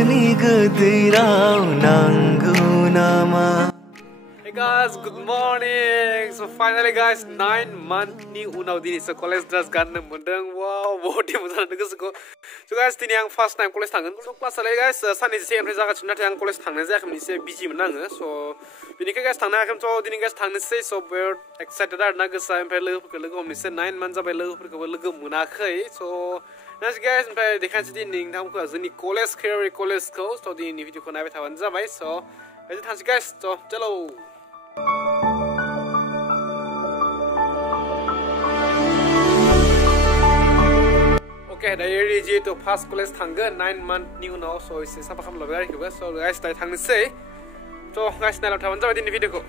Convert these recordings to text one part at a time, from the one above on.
Hey guys, good morning. So finally guys, 9 months ni unaw din sa college dress ganna mundang. Wow, body mo sana ko. So guys, tini yang first time college tangan. So class alay guys, sani seempre jaga chuna yang college tangna ja kami se busy menang. So bini guys tangna akam so dini guys tangna se so we're excited na gasaempre le ko se 9 months abai le ko le munakhai. So nice guys,empre dekhan chidi ning tham ko azuni college career college ko so dini video ko na be thawan ja bai. So let's thanks guys. So chalo. Okay, dari je to past college tangga 9 month new now so is sama kam lobar ke so guys dai thang se so guys na tawan jawab di video ko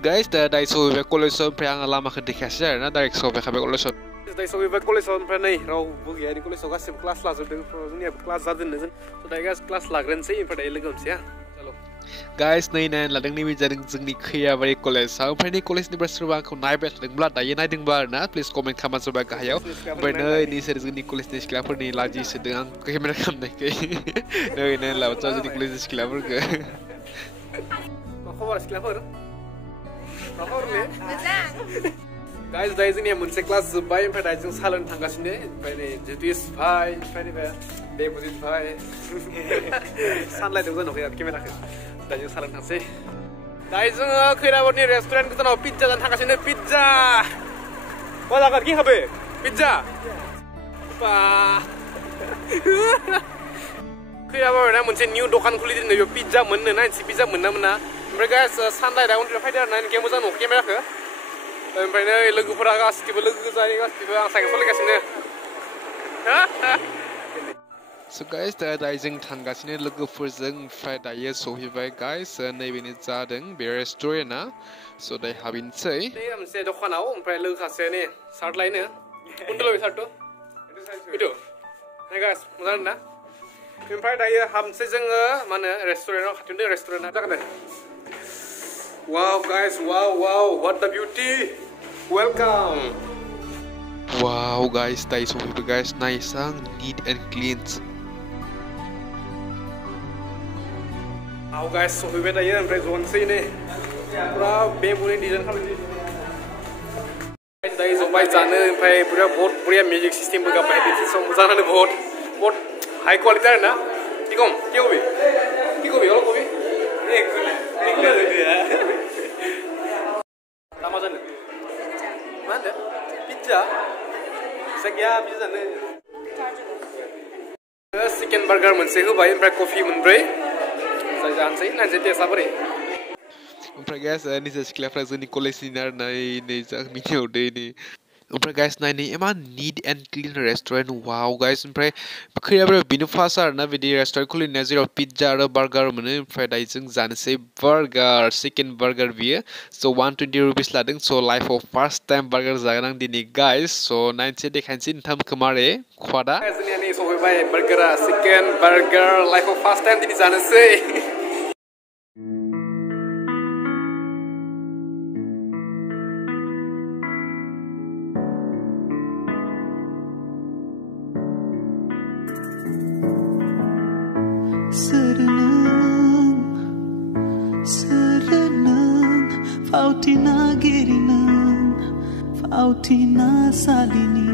guys dai so we college so prang lama ke dikhasar na direct so be khabe college so dai so we college so pre nai ro bu ya ni college so gas class la so de ni class za din so dai guys class lagren se per dai legam se chalo guys nai na ladang ni jaring jingni khia bari college sa phani college ni brasruba ko nai bet dingla dai nai dingba na please comment khaman so ba ka hayo bai nai ni ser jingni college ni skila ni laji se dang camera kam nai ke nai nai la cha jingni college skila ke ko khabar skila khor le guys dai jingni munse class bai pa dai jing salon thangasine bai ne jetis bhai bai ne deposit bhai sunlight dong no ya camera ke dai jing salon thangse dai jing khira ni restaurant ko no pizza jan thangasine pizza wala ka ki khabe pizza ba khira ba na munse new dokan khuli din yo pizza monne na si pizza monna mona ओमफ्राय guys sunlight आउन फाइदर ना के मोजां न केमेरा खो ओमफ्राय नै लोगोफोरा गासिबो लोगो जायो गासिबो आं साइकेल सलायगासिनो So guys dai jing thanggasine logoforjong fry dai sohibai guys naibeni jadong be restaurant na so dai habin sei dei amse dokanaव ओमफ्राय लोगो खासे ने सार्ट लायनो उन्दुलबाय सार्ट भिडिअ hey guys मोजां ना ओमफ्राय दायो हामसे जोङो माने रेस्टुरेन्टाव खाथियावनो रेस्टुरेन्टआ जागोन दे Wow guys, wow, what the beauty! Welcome! Wow guys, dai so guys nice and neat and clean. Wow guys, so we better here and zone say ne. Pura bamboo ni design khamni. Guys, dai so bai jane phai pura बहुत बढ़िया music system का पाए थे so मजा ने बहुत high quality है ना. Tikom, क्या होगी? और कोई? एक Amazon. Mana? Pizza. Segya pizza ne. Chicken burger मोनसे होबाय ओमफ्राय कफि मोनब्रै जाय जानसै ना जे टेस्ट आबोरै ओमफ्राय guys नि सिख्लाफ्रा जोंनि कलेज नि नाय नै जा मिनियाव दै नि ओमफ्राय guys नायनि एमान neat and clean restaurant wow guys ओमफ्राय खैयाब्रा बिनो फास आरो ना बिदि रेस्टुरेन्ट खुलिनाया जेराव पिज्जा आरो बार्गार मोनो ओमफ्राय दाय जों जानोसै बार्गार चिकेन बार्गार बियो so 120 रुपीस लादों so life of first time burger जागोन आं दिनै guys so नायनसे देखायनोसै नोंथां खोमारे खवादा जोंनिया नै सफैबाय बार्गारा chicken burger life of first time दिनै जानोसै Fautina Girinang, Fautina Salini,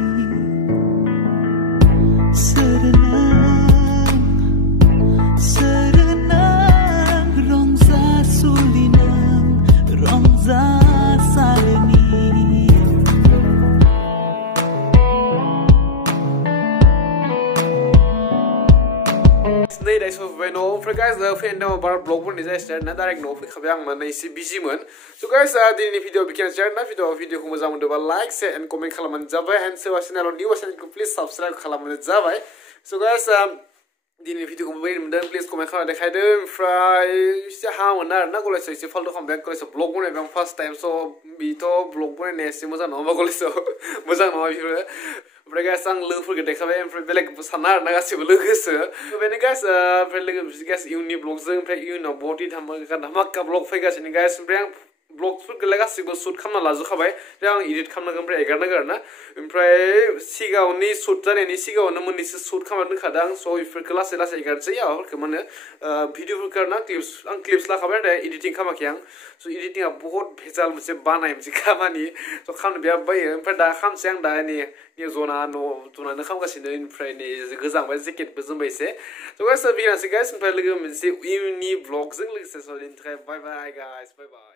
Serenang, Rongza Sulinang, Rongza Salini. Nay dai so we no for guys the friend no bar blog pun disaster na direct no fi khabyang man nay si busy man so guys dini video bikin share na video ko mojang mondo like share and comment khalaman jabai and so channel on new channel ko please subscribe khalaman jabai so guys dini video ko bai mdan please comment khala dekhai de fry se ha na na ko se se follow come back ko se blog bone bang first time so bi to blog bone ne se mojang no ba ko so mojang no bi ओमफ्राय गाइस आं लोगोफोरखौ देखाबाय ओमफ्राय बेलेग साना आरो ना गासिबो लोगोसो बेनो गाइस ओमफ्राय लोगो गाइस इयुननि ब्लगजों ओमफ्राय इयुनाव बडि धामाका ब्लग फैगासिनो गाइस ओमफ्राय आं ब्लगफोरखौलाय गासिबो शुट खालामना लाजोबखाबाय दा आं एडिट खालामनांगोन ओमफ्राय एगारनांगोन आरोना ओमफ्राय सिगाङावनि शुट जानायनि सिगाङावनो मोननैसो शुट खालामना दोनखादों आं स' बेफोरखौ लासै लासै एगारनोसै माबाफोरखौ मा होनो भिडिअफोरखौ आरोना क्लिप्स लाखाबाय नाथाय एडिटिं खालामाखै आं स' एडिटिंआ बहुत भेजाल मोनसे बानाय मोनसे खामानि स' खालामनो बिराद बायो ओमफ्राय दा खालामसै आं दा नै जनानो खालामगासिनो ओमफ्राय नै गोजांबाय जेकेटबो जोमबाय एसे स' गाइस बिगिनांसै गाइस ओमफ्राय लोगो मोनसे इयुननि ब्लगजों लोगोसे स' बेनि थाखाय bye bye guys bye bye